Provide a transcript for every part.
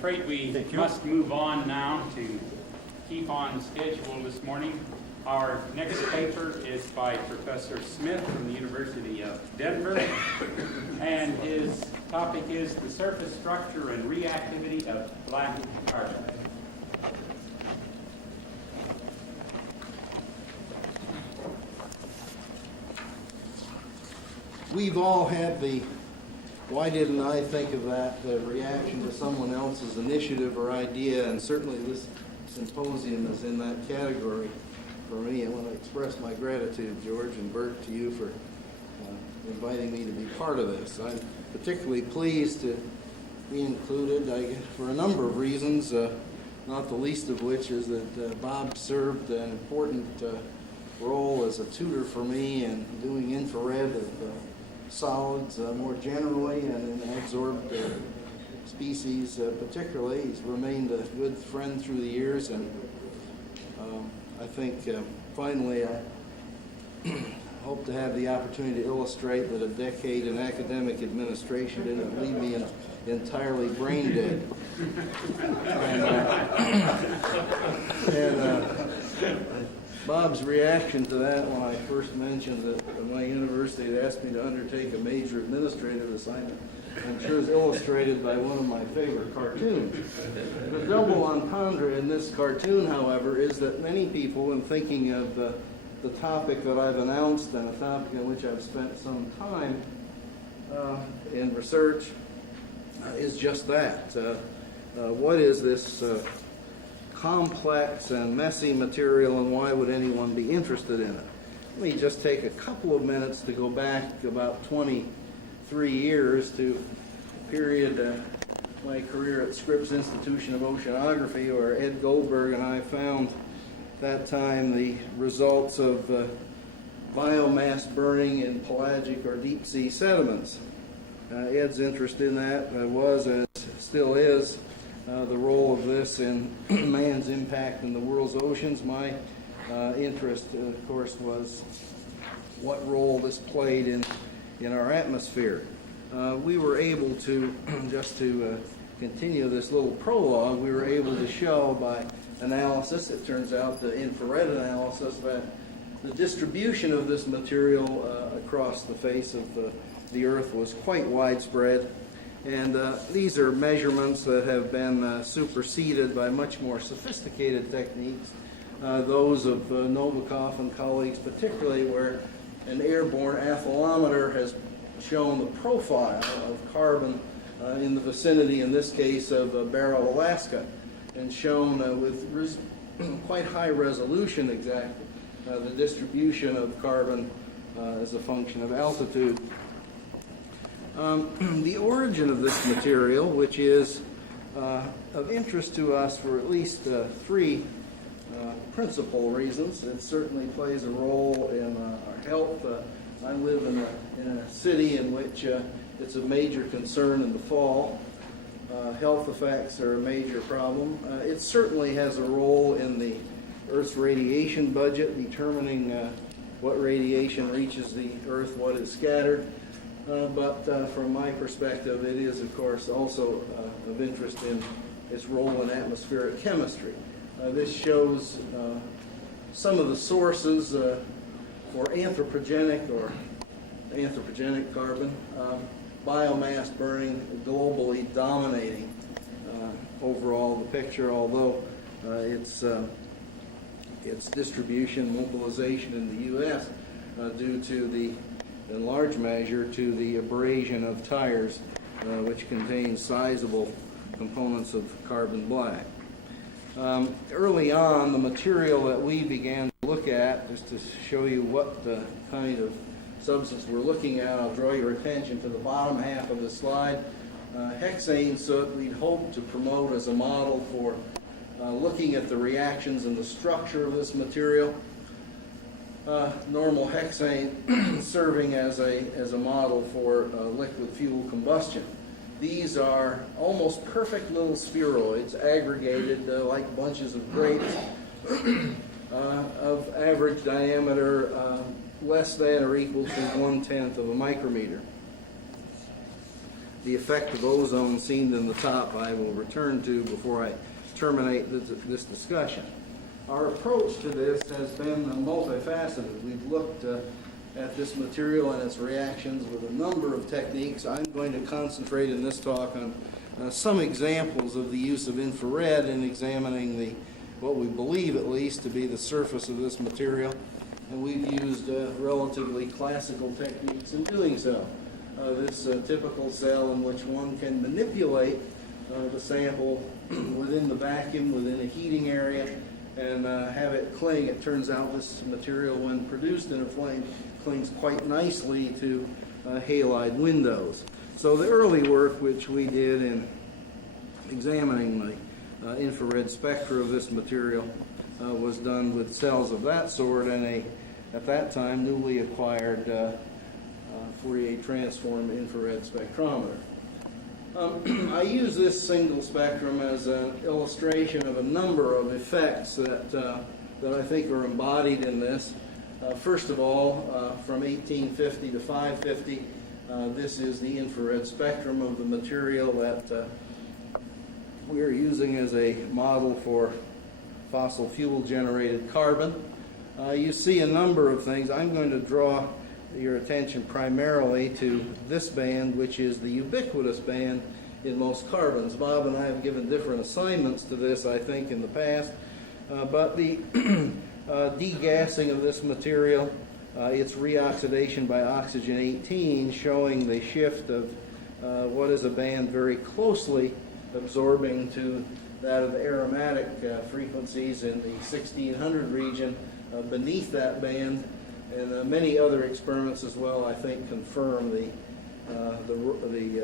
Afraid we must move on now to keep on schedule this morning. Our next paper is by Professor Smith from the University of Denver, and his topic is the surface structure and reactivity of black carbon. We've all had the why didn't I think of that reaction to someone else's initiative or idea, and certainly this symposium is in that category for me. I want to express my gratitude, George and Bert, to you for inviting me to be part of this. I'm particularly pleased to be included for a number of reasons, not the least of which is that Bob served an important role as a tutor for me in doing infrared of solids more generally, and in adsorbed species particularly. He's remained a good friend through the years, and I think finally I hope to have the opportunity to illustrate that a decade in academic administration didn't leave me entirely brain dead. Bob's reaction to that when I first mentioned that my university had asked me to undertake a major administrative assignment, I'm sure is illustrated by one of my favorite cartoons. The double entendre in this cartoon, however, is that many people, in thinking of the topic that I've announced and a topic in which I've spent some time in research, is just that. What is this complex and messy material, and why would anyone be interested in it? Let me just take a couple of minutes to go back about 23 years to a period my career at Scripps Institution of Oceanography, where Ed Goldberg and I found that time the results of biomass burning in pelagic or deep sea sediments. Ed's interest in that was, and still is, the role of this in man's impact in the world's oceans. My interest, of course, was what role this played in our atmosphere. We were able to, just to continue this little prologue, we were able to show by analysis, it turns out the infrared analysis, that the distribution of this material across the face of the Earth was quite widespread. And these are measurements that have been superseded by much more sophisticated techniques, those of Novikov and colleagues, particularly where an airborne atherometer has shown the profile of carbon in the vicinity, in this case, of Barrow, Alaska, and shown with quite high resolution exactly the distribution of carbon as a function of altitude. The origin of this material, which is of interest to us for at least three principal reasons. It certainly plays a role in our health. I live in a city in which it's a major concern in the fall. Health effects are a major problem. It certainly has a role in the Earth's radiation budget, determining what radiation reaches the Earth, what is scattered. But from my perspective, it is, of course, also of interest in its role in atmospheric chemistry. This shows some of the sources for anthropogenic carbon, biomass burning globally dominating overall the picture, although its distribution, mobilization in the U.S. Due to in large measure to the abrasion of tires, which contain sizable components of carbon black. Early on, the material that we began to look at, just to show you what kind of substance we're looking at, I'll draw your attention to the bottom half of the slide. Hexane soot we'd hoped to promote as a model for looking at the reactions and the structure of this material. Normal hexane serving as a model for liquid fuel combustion. These are almost perfect little spheroids, aggregated like bunches of grapes, of average diameter less than or equal to 1/10 of a micrometer. the effect of ozone seen in the top I will return to before I terminate this discussion. Our approach to this has been multifaceted. We've looked at this material and its reactions with a number of techniques. I'm going to concentrate in this talk on some examples of the use of infrared in examining what we believe at least to be the surface of this material. And we've used relatively classical techniques in doing so. This typical cell in which one can manipulate the sample within the vacuum, within a heating area, and have it cling. It turns out this material, when produced in a flame, clings quite nicely to halide windows. So the early work which we did in examining the infrared spectra of this material was done with cells of that sort and at that time, newly acquired Fourier transform infrared spectrometer. I use this single spectrum as an illustration of a number of effects that I think are embodied in this. First of all, from 1850 to 550, this is the infrared spectrum of the material that we are using as a model for fossil fuel generated carbon. You see a number of things. I'm going to draw your attention primarily to this band, which is the ubiquitous band in most carbons. Bob and I have given different assignments to this, I think, in the past, but the degassing of this material, its reoxidation by oxygen 18, showing the shift of what is a band very closely absorbing to that of the aromatic frequencies in the 1600 region. Beneath that band, and many other experiments as well, I think, confirm the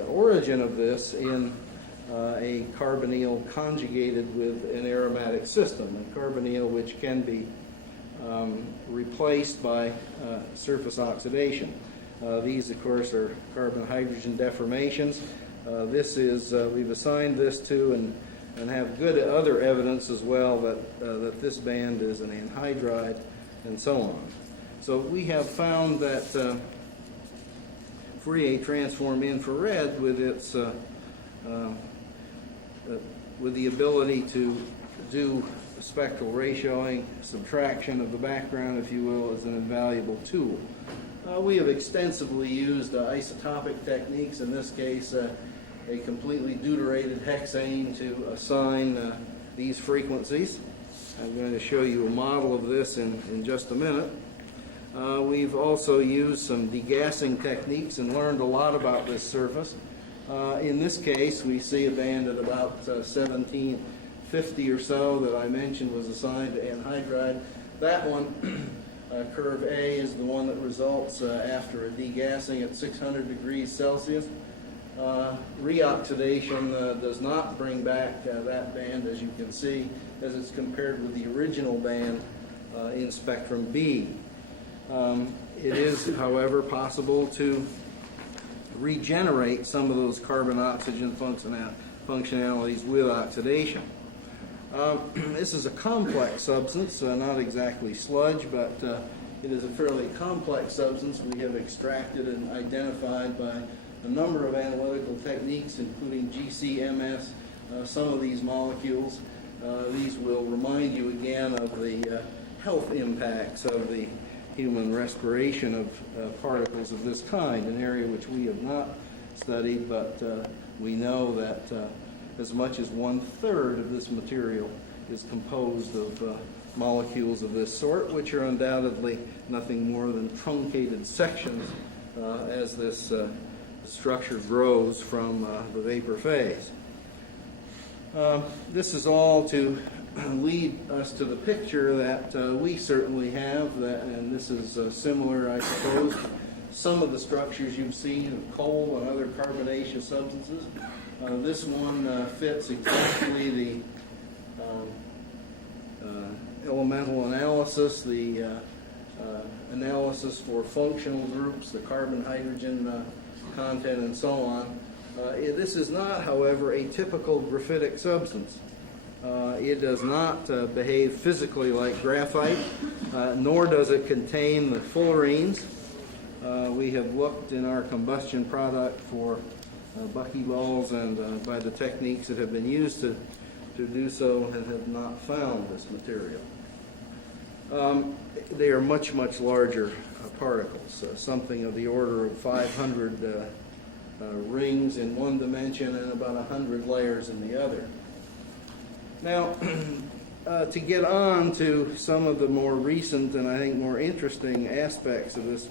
origin of this in a carbonyl conjugated with an aromatic system, a carbonyl which can be replaced by surface oxidation. These, of course, are carbon-hydrogen deformations. This is we've assigned this to and have good other evidence as well that this band is an anhydride and so on. So we have found that Fourier transform infrared with its with the ability to do spectral ratioing, subtraction of the background, if you will, is an invaluable tool. We have extensively used isotopic techniques, in this case a completely deuterated hexane to assign these frequencies. I'm going to show you a model of this in just a minute. We've also used some degassing techniques and learned a lot about this surface. In this case, we see a band at about 1750 or so that I mentioned was assigned to anhydride. That one, curve A, is the one that results after a degassing at 600 degrees Celsius. Reoxidation does not bring back that band, as you can see, as it's compared with the original band in spectrum B. It is, however, possible to regenerate some of those carbon-oxygen functionalities with oxidation. This is a complex substance, not exactly sludge, but it is a fairly complex substance. We have extracted and identified by a number of analytical techniques, including GCMS, some of these molecules. These will remind you again of the health impacts of the human respiration of particles of this kind, an area which we have not studied, but we know that as much as 1/3 of this material is composed of molecules of this sort, which are undoubtedly nothing more than truncated sections as this structure grows from the vapor phase. This is all to lead us to the picture that we certainly have, and this is similar, I suppose, some of the structures you've seen of coal and other carbonaceous substances. This one fits exactly the elemental analysis, the analysis for functional groups, the carbon-hydrogen content, and so on. This is not, however, a typical graphitic substance. It does not behave physically like graphite, nor does it contain the fullerenes. We have looked in our combustion product for buckyballs and by the techniques that have been used to do so, and have not found this material. They are much, much larger particles, something of the order of 500 rings in one dimension and about 100 layers in the other. Now, to get on to some of the more recent and I think more interesting aspects of this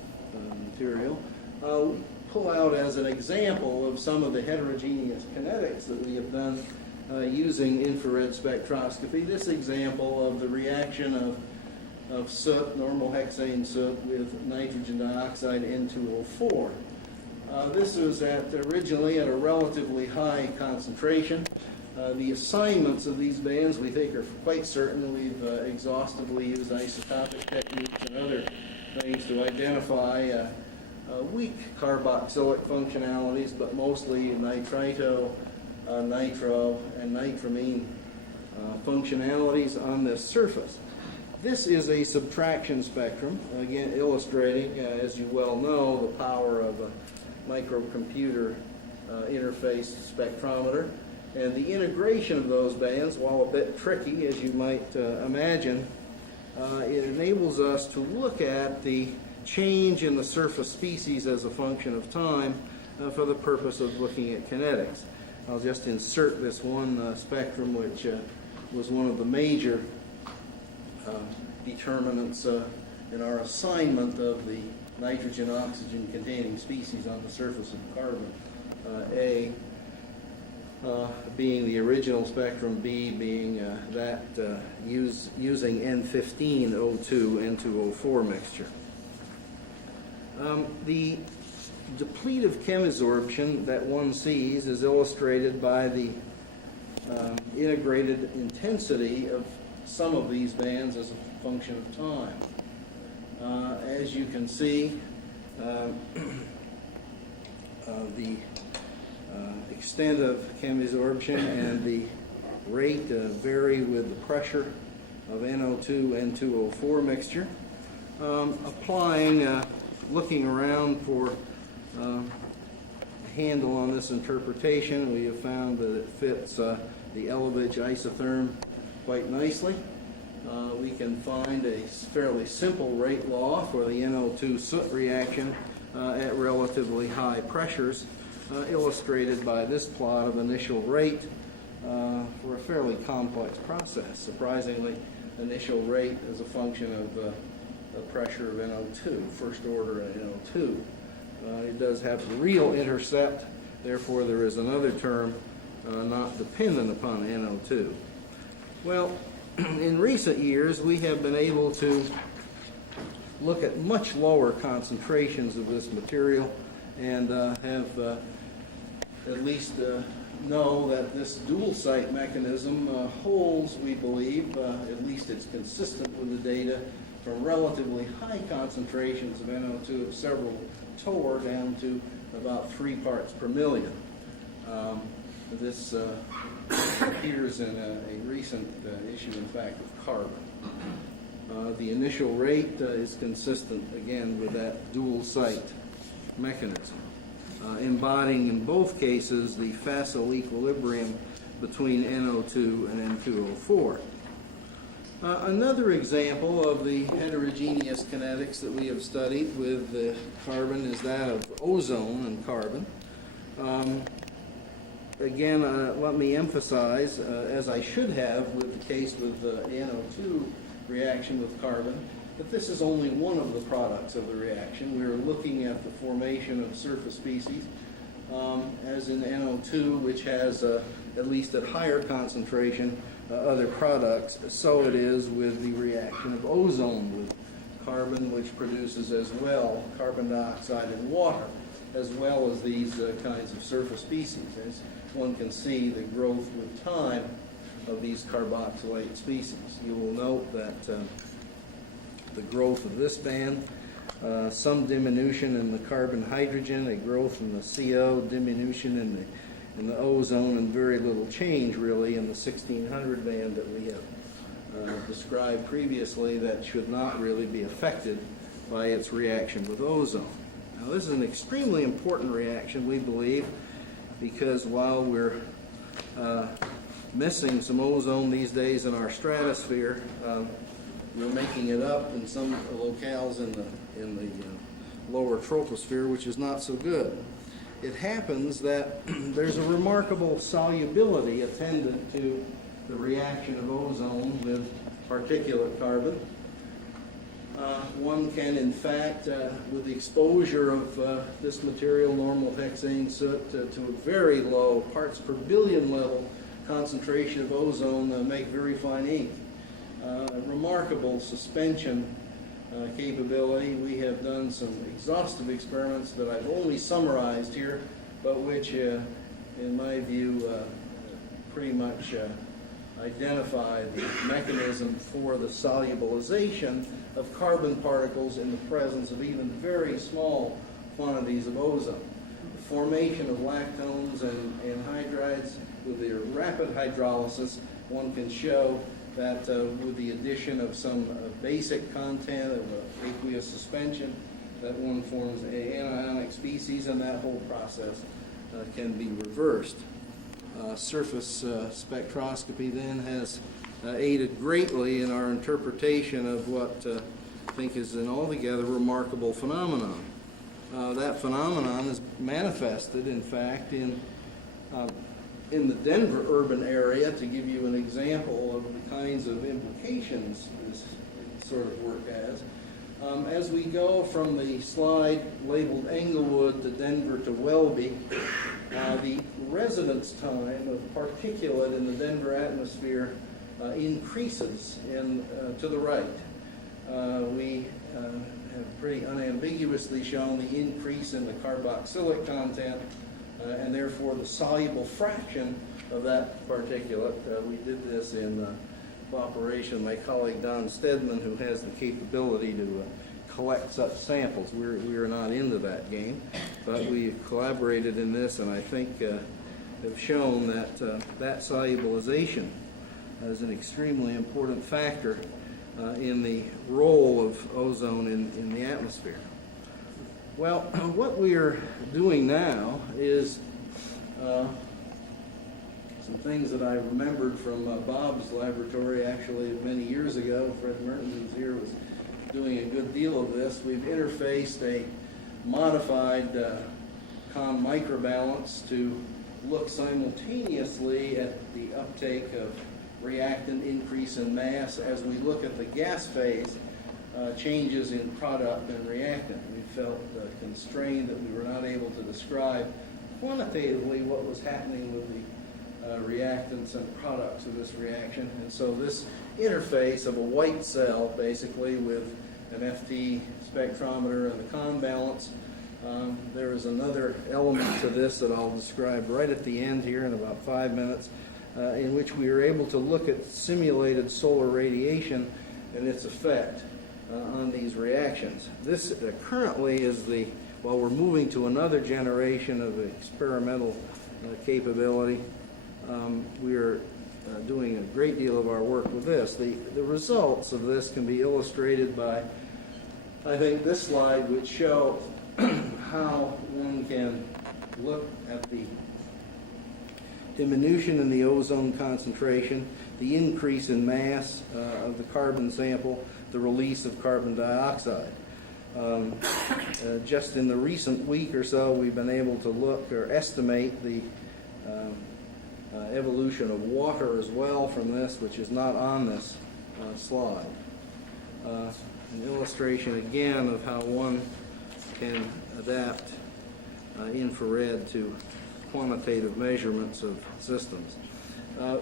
material, I'll pull out as an example of some of the heterogeneous kinetics that we have done using infrared spectroscopy. This example of the reaction of soot, normal hexane soot, with nitrogen dioxide N2O4. This was originally at a relatively high concentration. The assignments of these bands we think are quite certain. We've exhaustively used isotopic techniques and other things to identify weak carboxylic functionalities, but mostly nitrito, nitro, and nitramine functionalities on this surface. This is a subtraction spectrum, again illustrating, as you well know, the power of a microcomputer interface spectrometer. And the integration of those bands, while a bit tricky, as you might imagine, it enables us to look at the change in the surface species as a function of time for the purpose of looking at kinetics. I'll just insert this one spectrum, which was one of the major determinants in our assignment of the nitrogen-oxygen containing species on the surface of carbon, A being the original spectrum, B being using N15O2 N2O4 mixture. The depletive chemisorption that one sees is illustrated by the integrated intensity of some of these bands as a function of time. As you can see, the extent of chemisorption and the rate vary with the pressure of NO2 N2O4 mixture. Looking around for a handle on this interpretation, we have found that it fits the Elovich isotherm quite nicely. We can find a fairly simple rate law for the NO2 soot reaction at relatively high pressures, illustrated by this plot of initial rate for a fairly complex process. Surprisingly, initial rate is a function of the pressure of NO2, first order NO2. It does have the real intercept, therefore there is another term not dependent upon NO2. Well, in recent years we have been able to look at much lower concentrations of this material and have at least know that this dual site mechanism holds, we believe, at least it's consistent with the data, from relatively high concentrations of NO2 of several torr down to about 3 parts per million. This appears in a recent issue, in fact, of carbon. The initial rate is consistent, again, with that dual site mechanism, embodying in both cases the facile equilibrium between NO2 and N2O4. Another example of the heterogeneous kinetics that we have studied with carbon is that of ozone and carbon. Again, let me emphasize, as I should have with the case with the NO2 reaction with carbon, that this is only one of the products of the reaction. We are looking at the formation of surface species, as in NO2, which has, at least at higher concentration, other products. So it is with the reaction of ozone with carbon, which produces as well carbon dioxide and water, as well as these kinds of surface species. As one can see, the growth with time of these carboxylate species. You will note that the growth of this band, some diminution in the carbon hydrogen, a growth in the CO, diminution in the ozone, and very little change really in the 1600 band that we have described previously, that should not really be affected by its reaction with ozone. Now this is an extremely important reaction, we believe, because while we're missing some ozone these days in our stratosphere, we're making it up in some locales in the lower troposphere, which is not so good. It happens that there's a remarkable solubility attendant to the reaction of ozone with particulate carbon. One can, in fact, with the exposure of this material, normal hexane soot, to a very low parts per billion level concentration of ozone, make very fine ink. Remarkable suspension capability. We have done some exhaustive experiments that I've only summarized here, but which, in my view, pretty much identify the mechanism for the solubilization of carbon particles in the presence of even very small quantities of ozone. The formation of lactones and anhydrides with their rapid hydrolysis, one can show that with the addition of some basic content of aqueous suspension, that one forms anionic species, and that whole process can be reversed. Surface spectroscopy then has aided greatly in our interpretation of what I think is an altogether remarkable phenomenon. That phenomenon is manifested, in fact, in the Denver urban area, to give you an example of the kinds of implications this sort of work has. As we go from the slide labeled Englewood to Denver to Welby, the residence time of particulate in the Denver atmosphere increases to the right. We have pretty unambiguously shown the increase in the carboxylic content and therefore the soluble fraction of that particulate. We did this in cooperation with my colleague Don Stedman, who has the capability to collect such samples. We are not into that game, but we collaborated in this, and I think have shown that that solubilization is an extremely important factor in the role of ozone in the atmosphere. Well, what we are doing now is some things that I remembered from Bob's laboratory actually many years ago. Fred Mertens, who's here, was doing a good deal of this. We've interfaced a modified con microbalance to look simultaneously at the uptake of reactant increase in mass as we look at the gas phase changes in product and reactant. We felt constrained that we were not able to describe quantitatively what was happening with the reactants and products of this reaction. And so this interface of a white cell, basically, with an FT spectrometer and the con balance, there is another element to this that I'll describe right at the end here in about 5 minutes, in which we are able to look at simulated solar radiation and its effect on these reactions. This currently is while we're moving to another generation of experimental capability, we are doing a great deal of our work with this. The results of this can be illustrated by, I think, this slide, which show how one can look at the diminution in the ozone concentration, the increase in mass of the carbon sample, the release of carbon dioxide. Just in the recent week or so, we've been able to look or estimate the evolution of water as well from this, which is not on this slide. An illustration again of how one can adapt infrared to quantitative measurements of systems of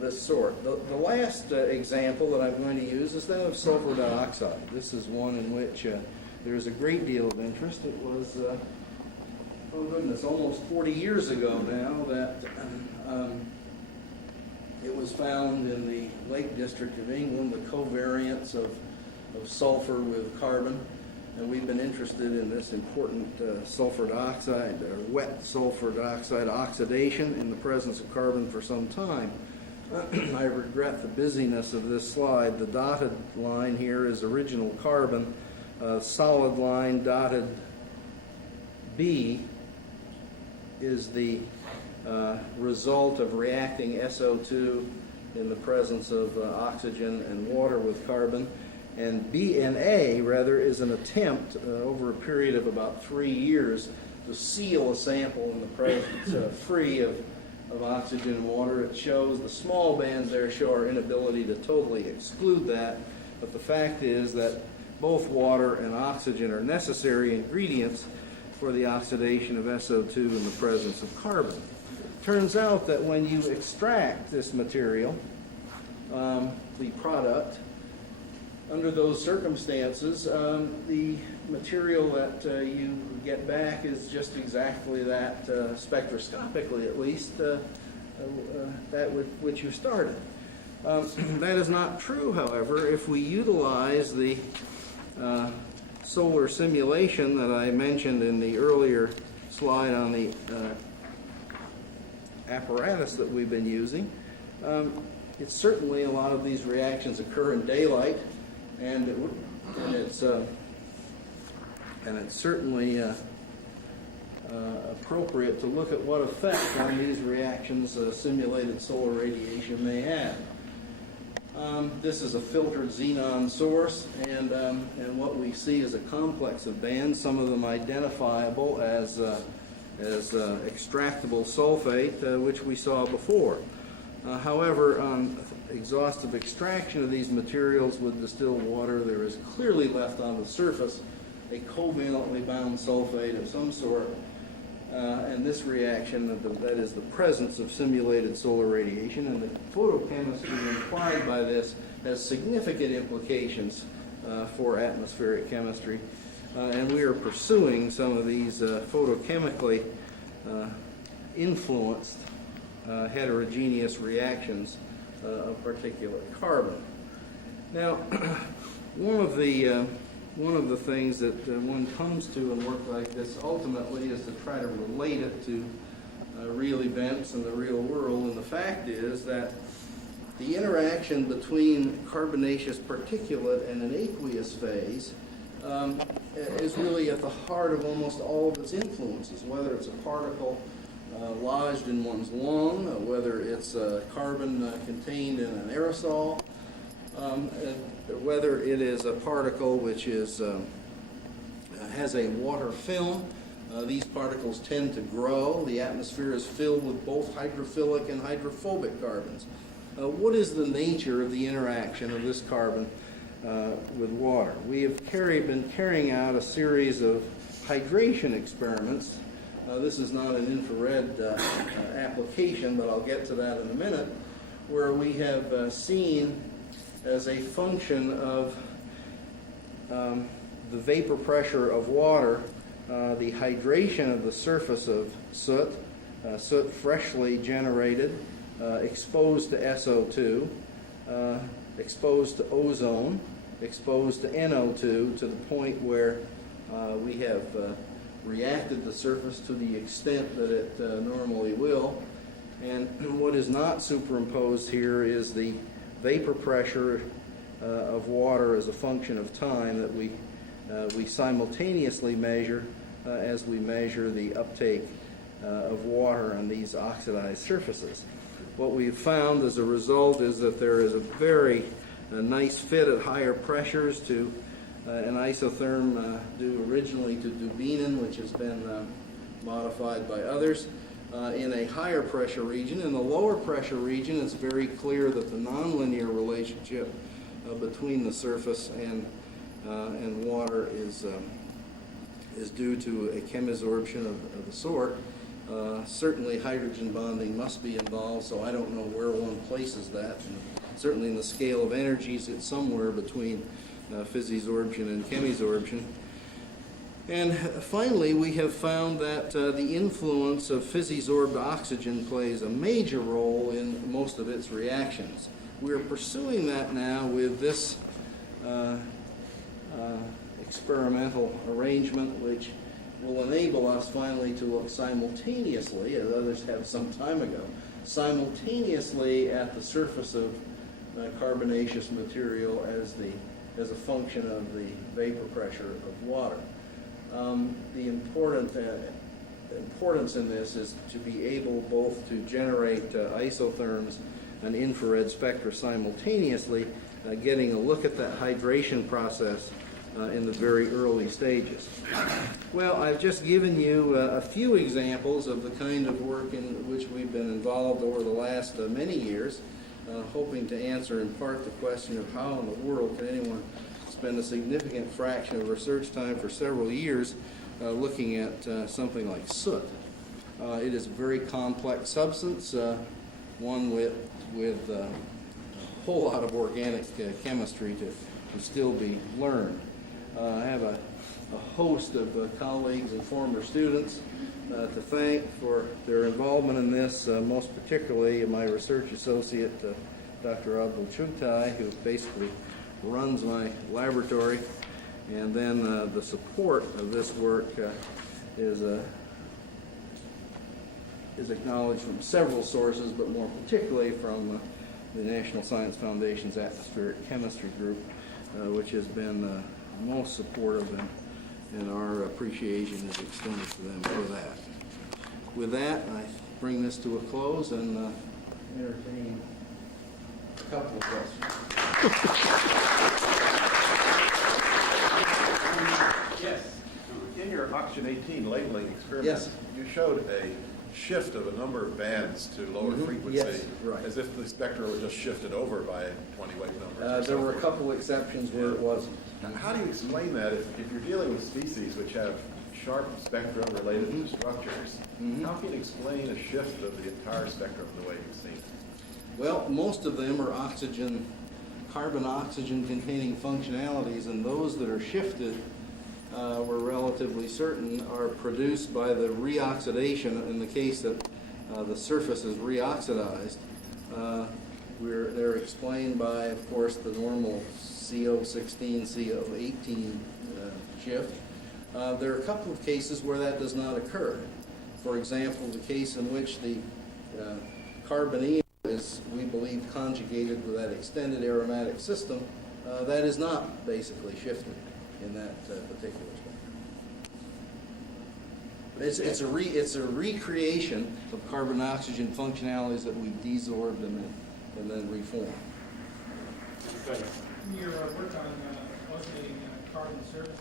this sort. The last example that I'm going to use is that of sulfur dioxide. This is one in which there's a great deal of interest. It was, oh goodness, almost 40 years ago now that it was found in the Lake District of England, the covariance of sulfur with carbon. And we've been interested in this important sulfur dioxide, or wet sulfur dioxide oxidation in the presence of carbon for some time. I regret the busyness of this slide. The dotted line here is original carbon. Solid line dotted B is the result of reacting SO2 in the presence of oxygen and water with carbon. And B and A, rather, is an attempt over a period of about 3 years to seal a sample in the presence free of oxygen and water. It shows, the small bands there show our inability to totally exclude that, but the fact is that both water and oxygen are necessary ingredients for the oxidation of SO2 in the presence of carbon. Turns out that when you extract this material, the product, under those circumstances, the material that you get back is just exactly that, spectroscopically at least, that with which you started. That is not true, however, if we utilize the solar simulation that I mentioned in the earlier slide on the apparatus that we've been using. It's certainly, a lot of these reactions occur in daylight, and it's certainly appropriate to look at what effect on these reactions simulated solar radiation may have. This is a filtered xenon source, and what we see is a complex of bands, some of them identifiable as extractable sulfate, which we saw before. However, on exhaustive extraction of these materials with distilled water, there is clearly left on the surface a covalently bound sulfate of some sort, and this reaction, that is the presence of simulated solar radiation, and the photochemistry implied by this has significant implications for atmospheric chemistry, and we are pursuing some of these photochemically influenced heterogeneous reactions of particulate carbon. Now, one of the things that one comes to in work like this ultimately is to try to relate it to real events in the real world, and the fact is that the interaction between carbonaceous particulate and an aqueous phase is really at the heart of almost all of its influences, whether it's a particle lodged in one's lung, whether it's carbon contained in an aerosol, whether it is a particle which is has a water film. These particles tend to grow. The atmosphere is filled with both hydrophilic and hydrophobic carbons. What is the nature of the interaction of this carbon with water? We have been carrying out a series of hydration experiments. This is not an infrared application, but I'll get to that in a minute, where we have seen as a function of the vapor pressure of water, the hydration of the surface of soot, soot freshly generated, exposed to SO2, exposed to ozone, exposed to NO2, to the point where we have reacted the surface to the extent that it normally will. And what is not superimposed here is the vapor pressure of water as a function of time that we simultaneously measure as we measure the uptake of water on these oxidized surfaces. What we've found as a result is that there is a very nice fit at higher pressures to an isotherm due originally to dubenin, which has been modified by others, in a higher pressure region. In the lower pressure region, it's very clear that the nonlinear relationship between the surface and water is due to a chemisorption of the sort. Certainly hydrogen bonding must be involved, so I don't know where one places that. And certainly in the scale of energies, it's somewhere between physisorption and chemisorption. And finally, we have found that the influence of physisorbed oxygen plays a major role in most of its reactions. We're pursuing that now with this experimental arrangement, which will enable us finally to look simultaneously, as others have some time ago, simultaneously at the surface of carbonaceous material as a function of the vapor pressure of water. The important importance in this is to be able both to generate isotherms and infrared spectra simultaneously, getting a look at that hydration process in the very early stages. Well, I've just given you a few examples of the kind of work in which we've been involved over the last many years, hoping to answer in part the question of how in the world can anyone spend a significant fraction of research time for several years looking at something like soot. It is a very complex substance, one with a whole lot of organic chemistry to still be learned. I have a host of colleagues and former students to thank for their involvement in this, most particularly my research associate, Dr. Abdul Chugtai, who basically runs my laboratory, and then the support of this work is acknowledged from several sources, but more particularly from the National Science Foundation's Atmospheric Chemistry Group, which has been most supportive, and our appreciation is extended to them for that. With that, I bring this to a close and entertain a couple of questions. Yes. In your oxygen 18 labeling experiment, Yes. you showed a shift of a number of bands to lower frequency, Yes, right. as if the spectra were just shifted over by 20 wave numbers. There were a couple exceptions where it wasn't. How do you explain that if you're dealing with species which have sharp spectra related to structures? How can you explain a shift of the entire spectrum the way you've seen? Well, most of them are carbon-oxygen containing functionalities, and those that are shifted, we're relatively certain, are produced by the reoxidation. In the case that the surface is reoxidized, they're explained by, of course, the normal CO16, CO18 shift. There are a couple of cases where that does not occur. For example, the case in which the carbonyl is, we believe, conjugated with that extended aromatic system, that is not basically shifted in that particular spectrum. It's a recreation of carbon-oxygen functionalities that we desorbed and then reformed. Go ahead. In your work on ozonating carbon surfaces,